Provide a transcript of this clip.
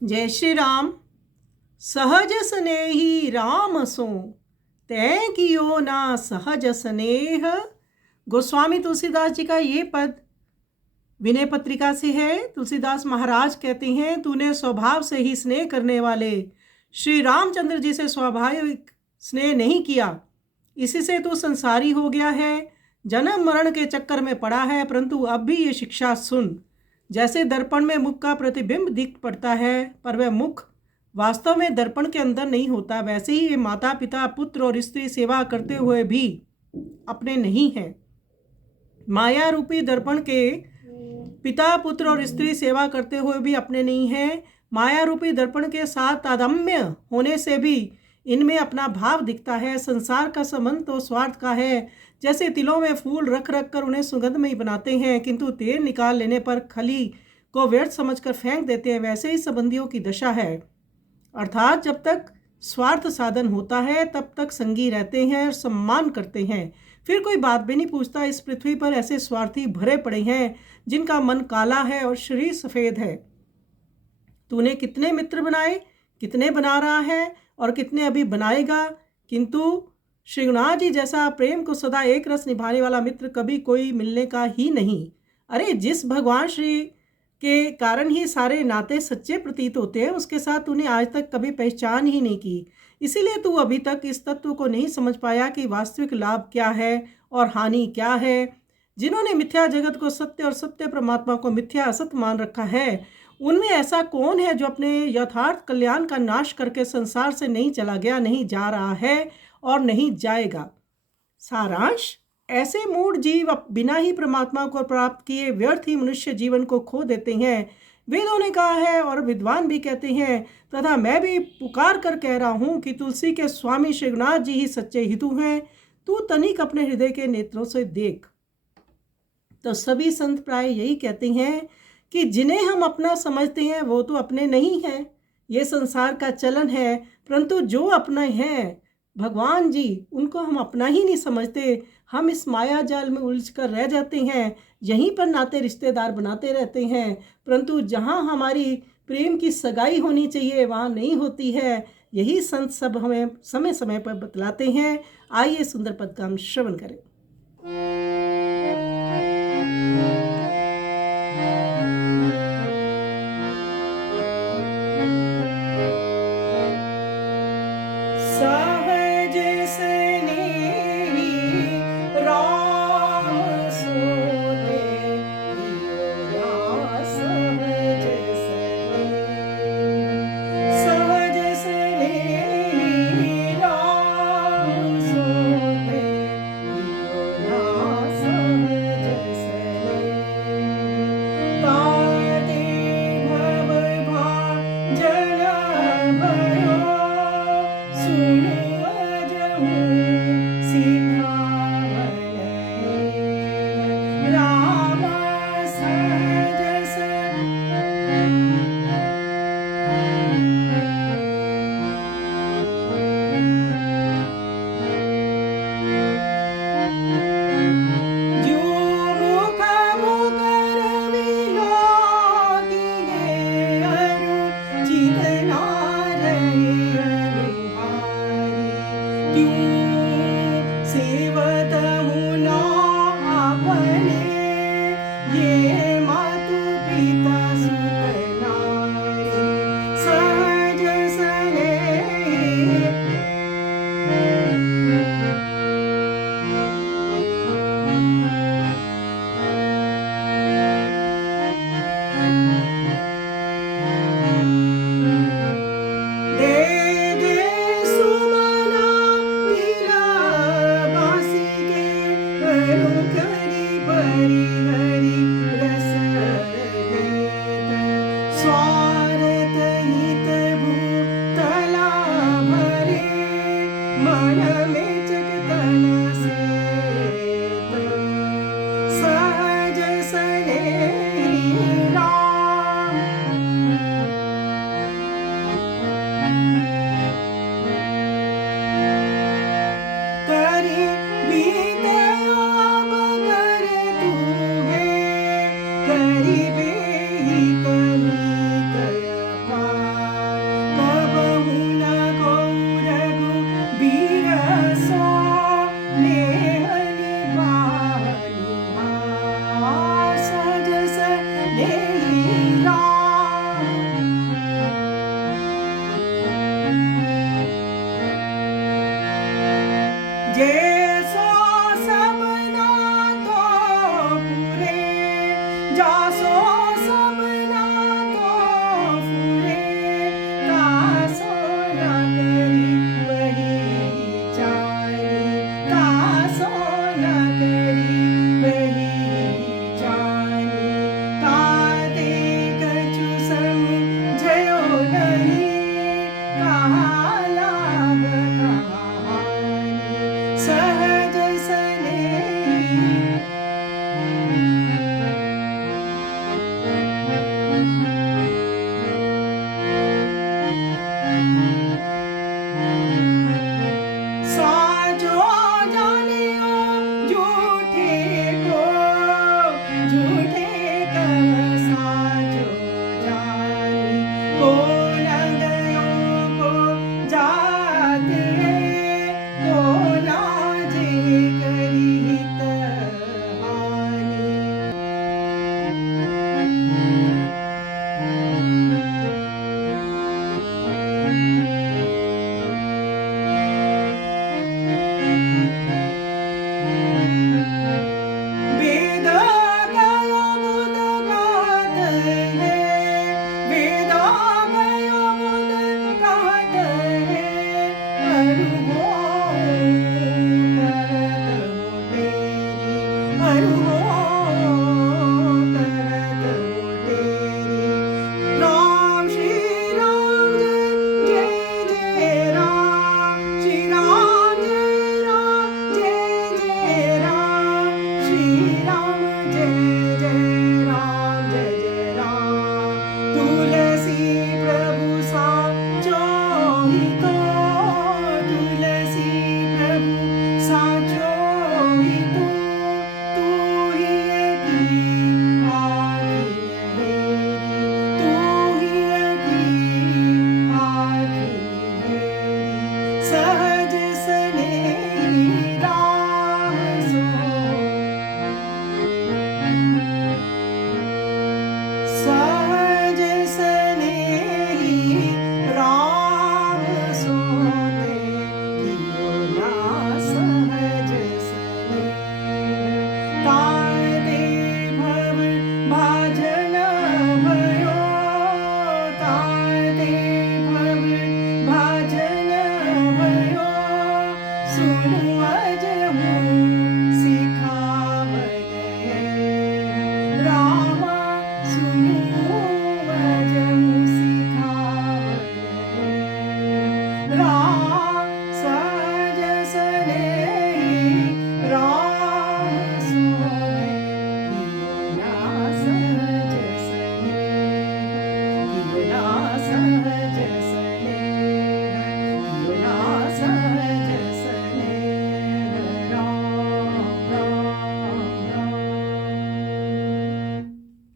जय श्री राम। सहज स्नेही राम सो तै कियो ना सहज स्नेह। गोस्वामी तुलसीदास जी का ये पद विनय पत्रिका से है। तुलसीदास महाराज कहते हैं, तूने स्वभाव से ही स्नेह करने वाले श्री रामचंद्र जी से स्वाभाविक स्नेह नहीं किया, इसी से तू संसारी हो गया है, जन्म मरण के चक्कर में पड़ा है। परंतु अब भी ये शिक्षा सुन। जैसे दर्पण में मुख का प्रतिबिंब दिख पड़ता है, पर वह मुख वास्तव में दर्पण के अंदर नहीं होता, वैसे ही ये माता पिता पुत्र और स्त्री सेवा करते हुए भी अपने नहीं हैं। माया रूपी दर्पण के पिता पुत्र और स्त्री सेवा करते हुए भी अपने नहीं हैं। माया रूपी दर्पण के साथ तादात्म्य होने से भी इनमें अपना भाव दिखता है। संसार का संबंध तो स्वार्थ का है। जैसे तिलों में फूल रख रख कर उन्हें सुगंधमयी बनाते हैं, किंतु तेल निकाल लेने पर खली को व्यर्थ समझकर फेंक देते हैं, वैसे ही संबंधियों की दशा है। अर्थात जब तक स्वार्थ साधन होता है तब तक संगी रहते हैं और सम्मान करते हैं, फिर कोई बात भी नहीं पूछता। इस पृथ्वी पर ऐसे स्वार्थी भरे पड़े हैं जिनका मन काला है और शरीर सफ़ेद है। तूने कितने मित्र बनाए, कितने बना रहा है और कितने अभी बनाएगा, किंतु श्रीनाथ जी जैसा प्रेम को सदा एक रस निभाने वाला मित्र कभी कोई मिलने का ही नहीं। अरे जिस भगवान श्री के कारण ही सारे नाते सच्चे प्रतीत होते हैं, उसके साथ तूने आज तक कभी पहचान ही नहीं की। इसीलिए तू अभी तक इस तत्व को नहीं समझ पाया कि वास्तविक लाभ क्या है और हानि क्या है। जिन्होंने मिथ्या जगत को सत्य और सत्य परमात्मा को मिथ्या असत मान रखा है, उनमें ऐसा कौन है जो अपने यथार्थ कल्याण का नाश करके संसार से नहीं चला गया, नहीं जा रहा है और नहीं जाएगा। सारांश, ऐसे मूढ़ जीव बिना ही परमात्मा को प्राप्त किए व्यर्थ ही मनुष्य जीवन को खो देते हैं। वेदों ने कहा है और विद्वान भी कहते हैं, तथा मैं भी पुकार कर कह रहा हूँ कि तुलसी के स्वामी श्रीनाथ जी ही सच्चे हितु हैं। तू तनिक अपने हृदय के नेत्रों से देख। तो सभी संत प्राय यही कहते हैं कि जिन्हें हम अपना समझते हैं वो तो अपने नहीं हैं। ये संसार का चलन है, परंतु जो अपने हैं भगवान जी, उनको हम अपना ही नहीं समझते। हम इस माया जाल में उलझ कर रह जाते हैं, यहीं पर नाते रिश्तेदार बनाते रहते हैं, परंतु जहाँ हमारी प्रेम की सगाई होनी चाहिए वहाँ नहीं होती है। यही संत सब हमें समय समय पर बतलाते हैं। आइए सुंदर पद का हम श्रवण करें। स्वामी